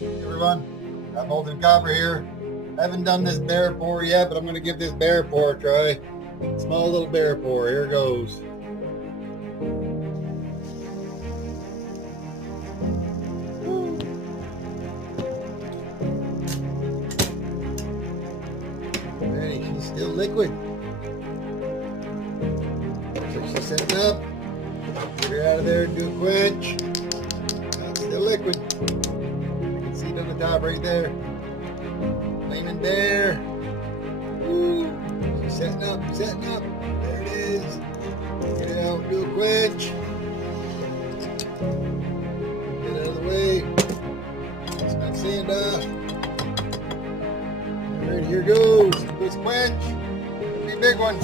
Everyone, I'm Molten Copper here. I haven't done this bear pour yet, but I'm going to give this bear pour a try. Small little bear pour. Here goes. Ready? She's still liquid. So she's setting up. Get her out of there and do a quench. Still liquid. You can see it on the top right there. Flaming bear. Woo. She's setting up, setting up. There it is. Get it out, do a quench. Get out of the way. It's not sand off. Alright, here goes. Let's quench. Be a big one.